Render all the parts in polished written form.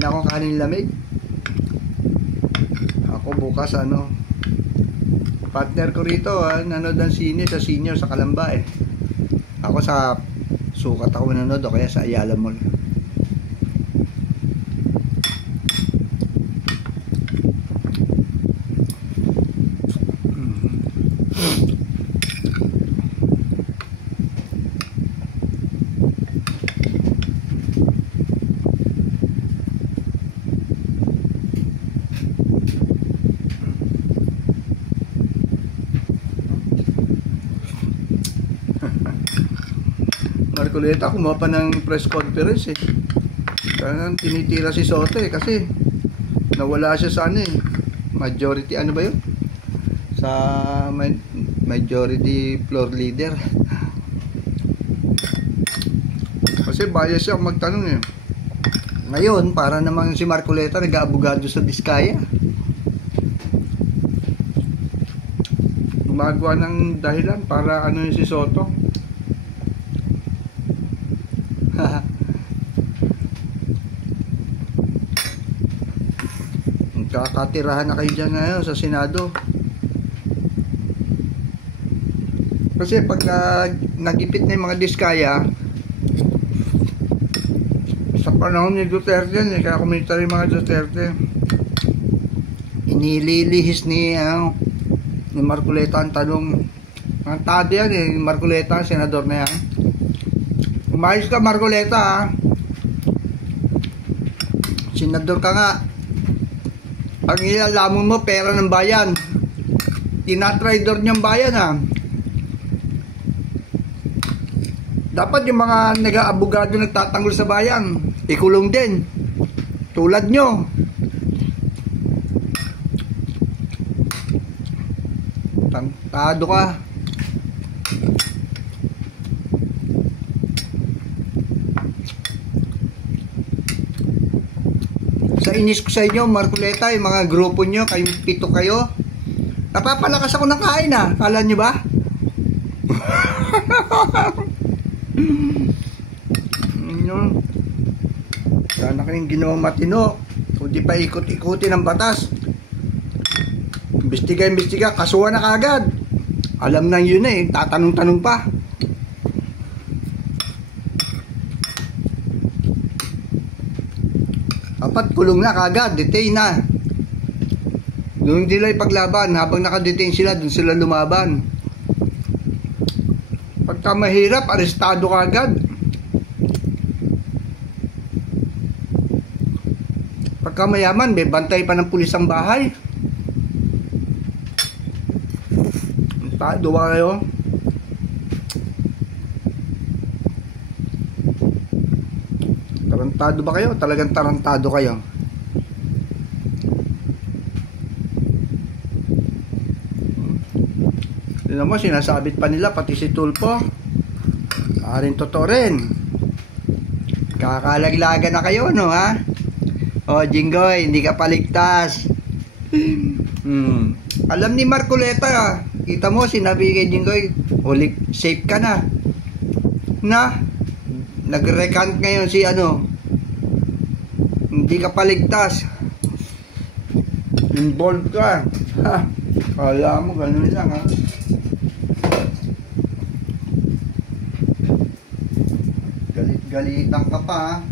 Kain akong kanin lamig. Ako bukas partner ko rito nanood ng sine sa senior sa Kalamba eh. Ako sa Sukat ako nanood o kaya sa Ayala Mall. Marcoleta kumuha pa ng press conference eh. Kaya tinitira si Soto eh kasi nawala siya sa majority ba yun? Sa majority floor leader. Kasi bias siya magtanong eh. Ngayon para naman si Marcoleta nag-aabogado sa Diskaya. Gumagawa ng dahilan para si Soto. Kakatirahan na kayo dyan ngayon sa Senado. Kasi pagka nagipit na yung mga Diskaya sa panahon ni Duterte kaya kumitari yung mga Duterte, inililihis ni Marcoleta ang tanong. Ang tado yan eh, Marcoleta, senador na yan. Umayos ka Marcoleta senador ka nga. Ang ilalamon mo pera ng bayan, tinatraidor niyang bayan Dapat yung mga nag-aabogado nagtatanggol sa bayan ikulong din tulad nyo. Tantado ka. Sa inis ko sa inyo Marcoleta, yung mga grupo nyo, kayong 7 kayo, napapalakas ako ng kain kala nyo ba? Sana kayong ginawang matino, kundi pa ikot-ikuti ng batas. Imbestiga, kasuhan na kagad. Alam nang yun tatanong-tanong pa. Dapat kulong na kagad, detain na. Doon nila ipaglaban, habang nakadetain sila, doon sila lumaban. Pagka mahirap, arestado kagad. Pagka mayaman, may bantay pa ng pulis ang bahay. Duwa kayo. Tarantado ba kayo? Talagang tarantado kayo. Tignan mo, sinasabit pa nila pati si Tulfo. Rin totoo rin. Kakalaglagan na kayo, no ha? O Jinggoy, hindi ka paligtas. Alam ni Marcoleta, kita mo, sinabi kay Jinggoy, safe ka na. Nag-recant ngayon si hindi ka paligtas. Involved ka. Kala mo, ganun lang Galit-galitan ka pa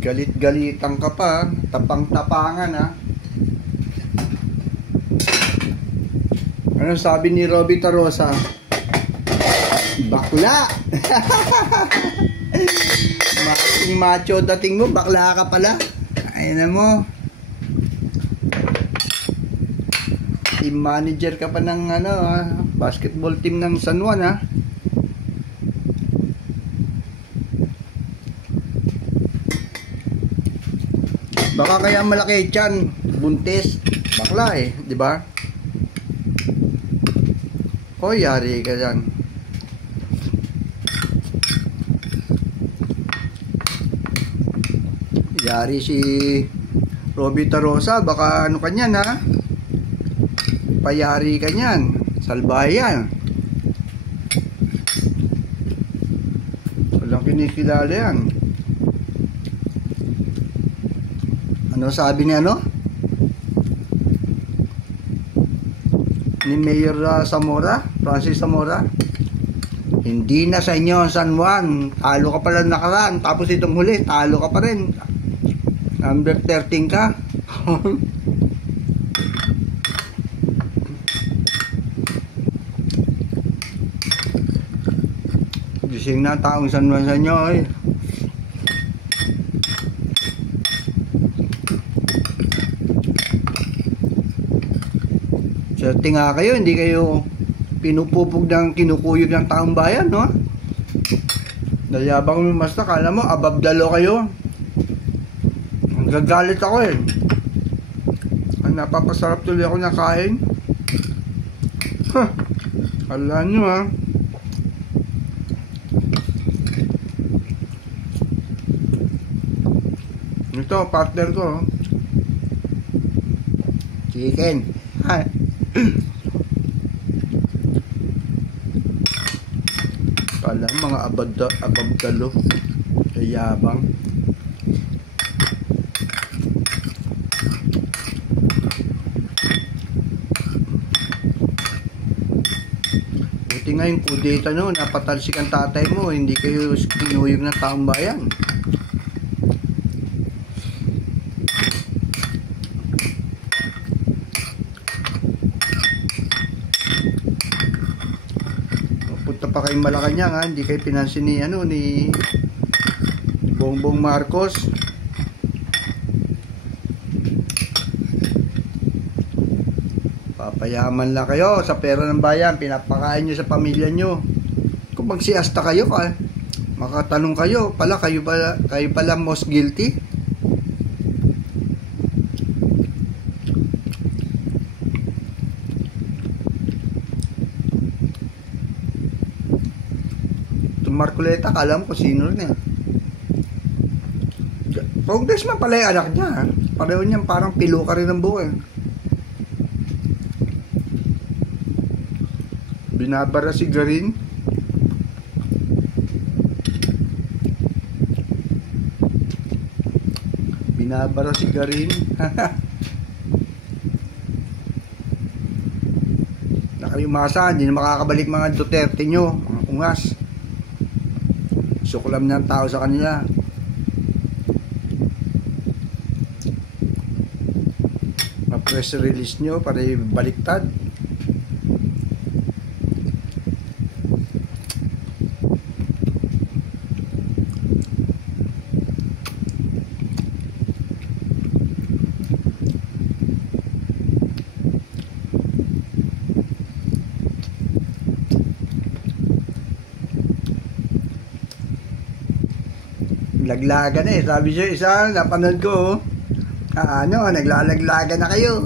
Galit-galitan ka pa. Tapang-tapangan Ano sabi ni Robby Tarosa? Bakla. Macho dating mo, bakla ka pala. Ayun mo. Team manager ka pa ng basketball team ng San Juan Baka kaya malaki tiyan, buntis, bakla di ba? O yari ka dyan. Yari si Robby Tarosa, baka kanyan payari kanyan, salbayan. Walang kinikilala yan. Ano sabi ni ano? Ni Mayor Zamora, Francis Zamora? Hindi na sa inyo ang San Juan. Talo ka pala nakaraan. Tapos itong huli, talo ka pa rin. Number 13 ka. Gising na taong San Juan sa inyo eh. Swerte nga kayo, hindi kayo pinupupog ng kinukuyog ng taong bayan, no? Nayabang mo basta, kala mo, above the law kayo. Nagagalit ako eh. Ang napapasarap tuloy ako nakain. Huh. Kala nyo ha. Ito, partner ko. Chicken. Kala mga ababdalo. Yabang. Buti nga yung kudeta no, napatalsik ang tatay mo, hindi kayo kinuyog ng taong bayan. Punta pa kayong Malacanang ha, hindi kayo pinansin ni ano ni Bongbong Marcos. Papayaman lang kayo sa pera ng bayan, pinapakain nyo sa pamilya nyo. Kung magsiasta kayo makatanong kayo pala, kayo pala most guilty. Marcoleta, alam ko sino rin eh. Congressman pala yung anak niya. Pareho niyan, parang piluka rin ang buhay. Binabara si Garin. Binabara si Garin. Nakalimasan, hindi na makakabalik mga Duterte nyo, mga ungas. Sukulam ng tao sa kanila. Ma-press release nyo para baliktad. Laglagan eh. Sabi siya isa, napanood ko. Ano, naglalaglagan na kayo.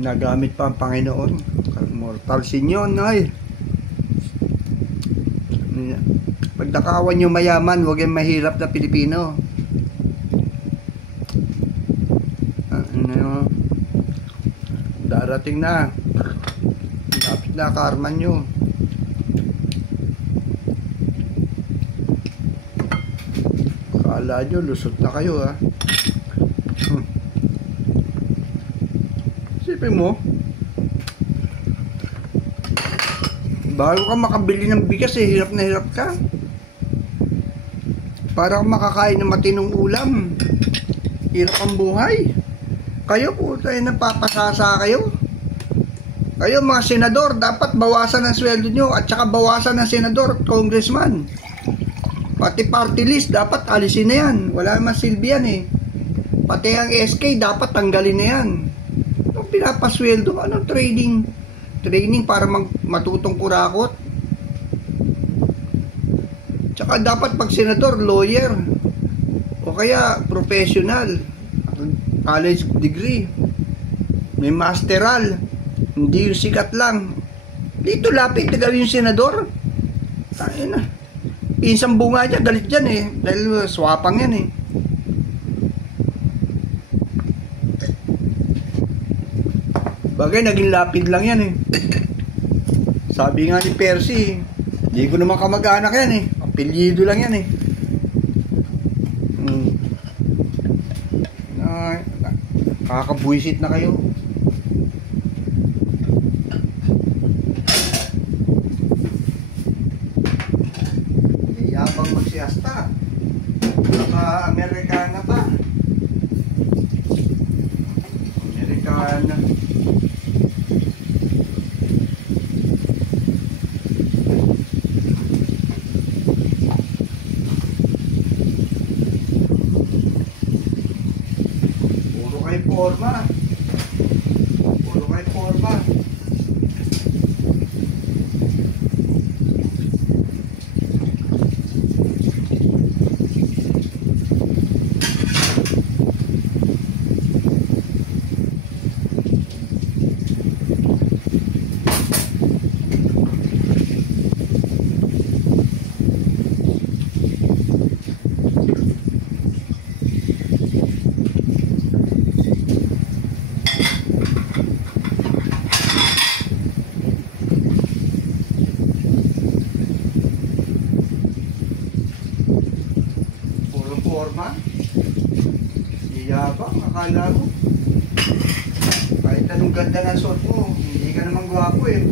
Nagamit pa ang Panginoon. Mortal sin yun, ay. Pag nakawan yung mayaman, huwag yung mahirap na Pilipino. Darating na. Lapit na karma nyo. Kala nyo lusot na kayo ha. Isipin mo, bago ka makabili ng bigas eh, hirap na hirap ka. Para ka makakain ng matinong ulam, hirap ang buhay. Kayo po, napapasasa kayo. Kayo mga senador, dapat bawasan ang sweldo nyo at saka bawasan ng senador, congressman. Pati party list, dapat alisin na yan. Wala naman silbi yan eh. Pati ang SK, dapat tanggalin na yan. Ang pinapasweldo, ano training? Training para matutong kurakot. Tsaka dapat pag senador, lawyer. O kaya professional. College degree, may masteral, hindi yung sikat lang. Dito lapit na gawin yung senador. Tayo na. Pinsang bunga niya, galit dyan eh. Dahil swapang yan eh. Bagay, naging lapid lang yan eh. Sabi nga ni Percy, hindi ko naman kamag-anak yan eh. Apelyido lang yan eh. Kakabuisit na kayo. Yabang magsiasta. Naka-Amerikana pa. Amerikana. Puro kayo forma. Puro kayo forma. Forma, iyabang, akala mo kahit anong ganda ng suot mo, hindi ka naman gwapo eh.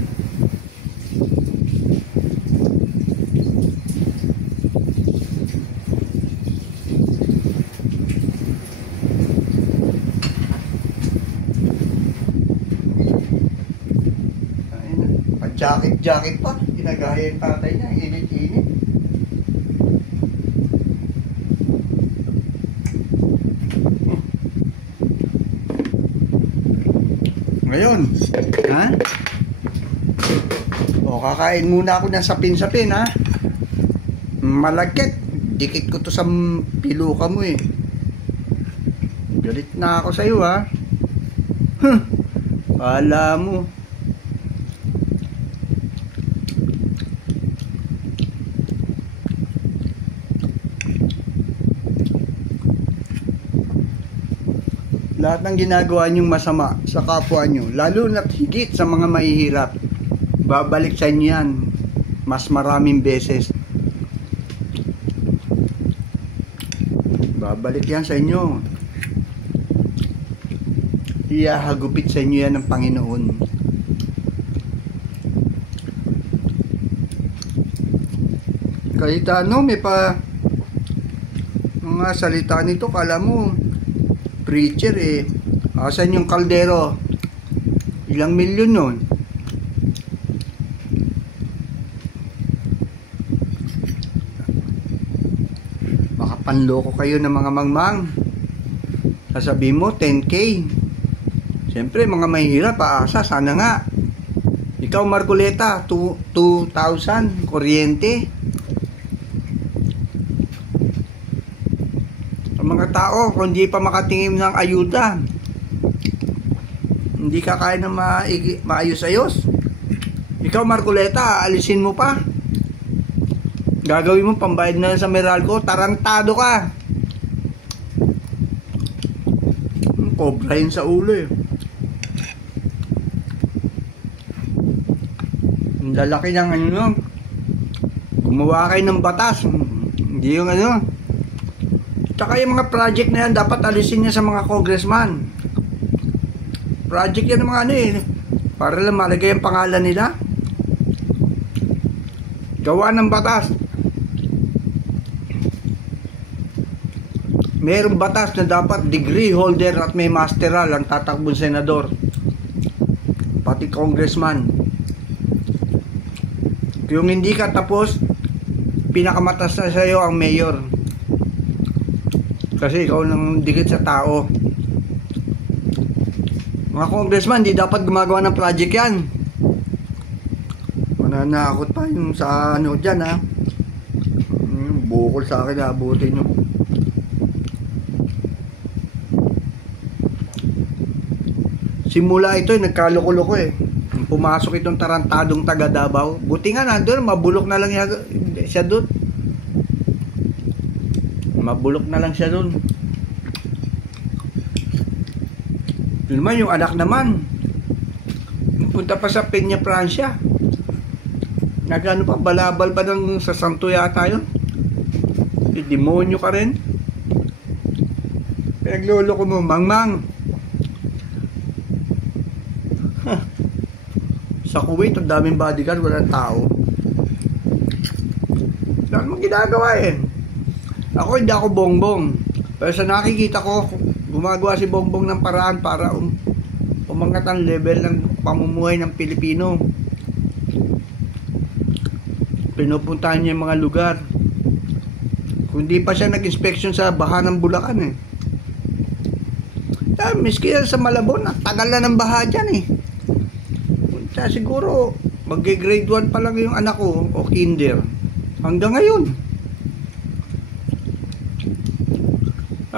Pa-jacket pa, ginagaya yung tatay niya, init-init. Ngayon, ha? O, kakain muna ako ng sapin-sapin, ha? Malagkit. Dikit ko to sa piluka mo, eh. Galit na ako sa'yo, ha? Kala mo. Lahat ng ginagawa nyong masama sa kapwa nyo, lalo na higit sa mga mahihirap, babalik sa inyo yan mas maraming beses. Babalik yan sa inyo. Ihahagupit sa inyo yan ng Panginoon. Kahit ano, may pa mga salita nito, kala mo preacher eh. Asan yung kaldero? Ilang milyon nun? Baka panloko kayo ng mga mangmang. Sasabihin mo 10K. Siyempre mga mahirap, paasa, sana nga. Ikaw Marcoleta, 2,000 kuryente. Mga tao, kung di pa makatingin ng ayuda, hindi ka kaya na maayos-ayos. Ikaw Marcoleta, alisin mo pa. Gagawin mo pambayad na sa Meralco, tarantado ka. Cobra yun sa ulo eh. Ang lalaki ng ano, gumawa kayo ng batas, hindi yung ano. Tsaka yung mga project na yan, dapat alisin niya sa mga congressman. Project yan ng mga ano eh, para lang malagay ang pangalan nila. Gawa ng batas. Mayroong batas na dapat degree holder at may masteral ang tatakbong senador. Pati congressman. Kung hindi ka tapos, pinakamatas na sa'yo ang mayor. Kasi ikaw nang dikit sa tao. Mga congressman, di dapat gumagawa ng project yan. Mananakot pa yung sa ano dyan ha. Bukol sa akin, abutin nyo. Simula ito, nagkaloko-loko eh. Pumasok itong tarantadong taga Davao. Buti nga nandun, mabulok na lang siya doon. Mabulok na lang siya doon. Yun naman, yung anak naman, Punta pa sa Peña Francia. Nagano pa, balabal pa ng sa santo yata yun. Demonyo ka rin. Pinagluloko mo, mangmang. Sa Kuwait, ang daming bodyguard, walang tao. Saan mo ginagawa eh? Ako, hindi ako bongbong. Pero sa nakikita ko, gumagawa si Bongbong ng paraan para umangat ang level ng pamumuhay ng Pilipino. Pinupuntahan niya yung mga lugar. Kung di pa siya nag-inspection sa baha ng Bulacan eh. Miski yan sa Malabon, tagal na ng baha dyan eh. Punta siguro, mag-grade 1 pa lang yung anak ko o kinder. Hanggang ngayon.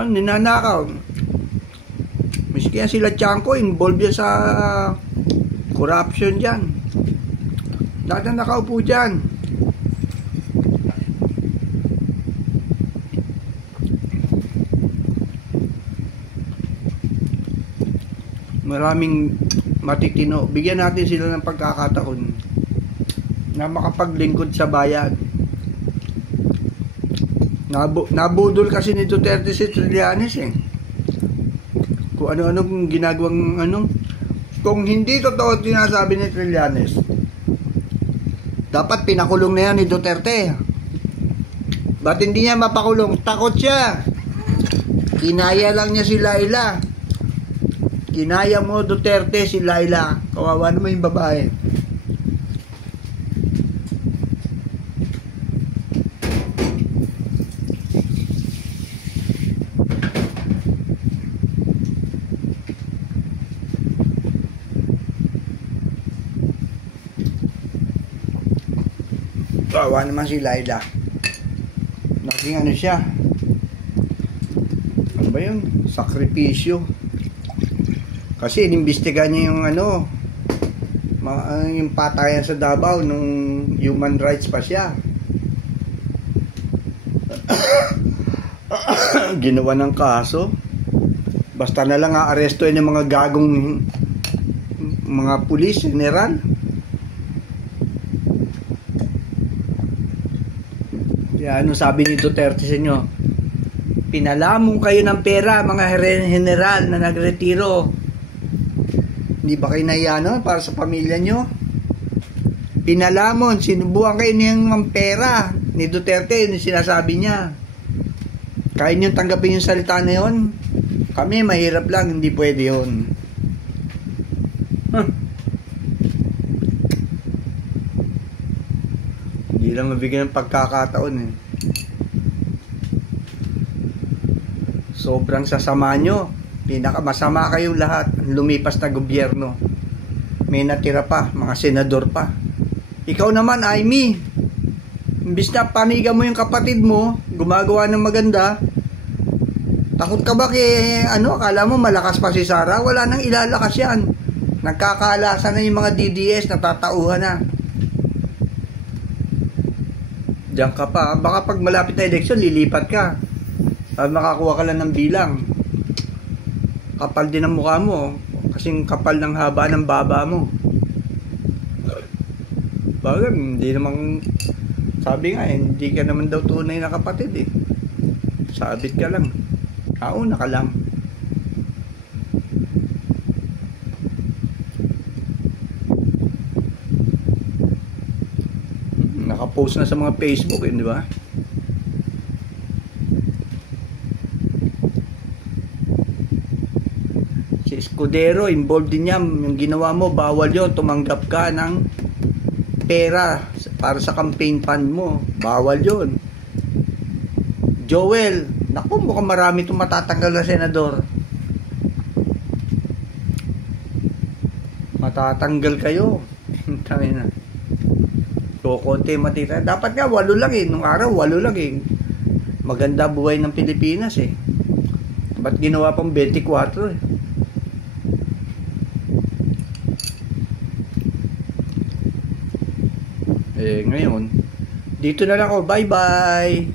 Ninanakaw. Miski yan sila Tiangco, involved yan sa corruption dyan. Lahat na nakaupo dyan. Maraming matitino. Bigyan natin sila ng pagkakataon na makapaglingkod sa bayan. Nabudol kasi ni Duterte si Trillanes eh. Kung ano-anong ginagawang kung hindi totoo sinasabi ni Trillanes, dapat pinakulong na yan ni Duterte. Ba't hindi niya mapakulong? Takot siya. Kinaya lang niya si Laila. Kinaya mo Duterte si Laila. Kawawa naman yung babae. Kawawa naman si Laila. Naging ano siya? Ano ba yun? Sakripisyo. Kasi inimbestiga niya yung yung patayan sa Davao nung human rights pa siya. Ginawa ng kaso. Basta na lang aarestuin yung mga gagong mga pulis, general. Kaya ano sabi ni Duterte sa inyo? Pinalamong kayo ng pera, mga general na nagretiro. Hindi ba kayo nahiya para sa pamilya nyo? Pinalamon, sinubukan kayo ng pera ni Duterte, yung sinasabi niya. Kaya nyo tanggapin yung salita na yun? Kami, mahirap lang, hindi pwede yun. Hindi lang mabigyan ng pagkakataon eh. Sobrang sasama nyo. Pinakamasama kayong lahat. Lumipas na gobyerno. May natira pa, mga senador pa. Ikaw naman, Amy, imbis na paniga mo yung kapatid mo, gumagawa ng maganda, takot ka ba akala mo malakas pa si Sara? Wala nang ilalakas yan. Nagkakalasan na yung mga DDS, natatauhan na. Diyan ka pa. Baka pag malapit na eleksyon, lilipat ka. Makakuha ka lang ng bilang. Kapal din ang mukha mo. Kasing kapal ng haba ng baba mo. Bagay, hindi naman, sabi nga, hindi ka naman daw tunay na kapatid eh. Sabit ka lang. Una ka lang. Nakapost na sa mga Facebook eh, di ba? Si Escudero, involved din niya. Yung ginawa mo, bawal yun. Tumanggap ka ng pera para sa campaign fund mo. Bawal yun. Joel, naku, mukhang marami itong matatanggal na senador. Matatanggal kayo. Tangin na. So, konti matita. Dapat nga, 8 lang eh. Nung araw, 8 lang eh. Maganda buhay ng Pilipinas eh. Ba't ginawa pang 24 eh? Ngayon, dito na lang ako. Bye-bye!